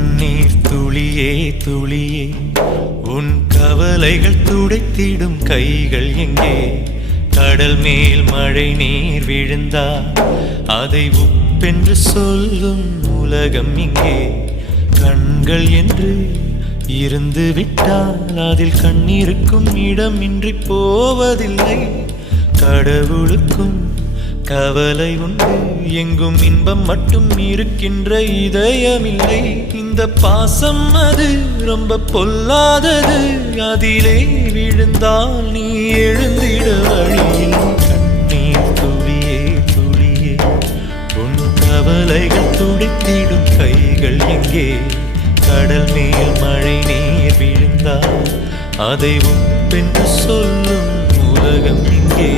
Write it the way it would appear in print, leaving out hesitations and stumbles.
கண்ணீர் துளியே துளியே உன் கவலைகள் துடைத்திடும் கைகள் எங்கே? கடல் மேல் மழை நீர் விழுந்தா அதை உப்பென்று சொல்லும் உலகம் இங்கே. கண்கள் என்று இருந்து விட்டால் அதில் கண்ணீருக்கும் இடமின்றி போவதில்லை. கடவுளுக்கும் கவலை உண்டு, எங்கும் இன்பம் மட்டும் இருக்கின்ற இதயமில்லை. இந்த பாசம் அது ரொம்ப பொல்லாதது, அதிலே விழுந்தால் நீ எழுந்திட வழியில். கண்ணீர் துளியே துளியே உன் கவலைகள் துடைத்திடும் கைகள் எங்கே? கடல் மேல் மழை நீர் விழுந்தால் அதை உப்பென்று சொல்லும் உலகம் இங்கே.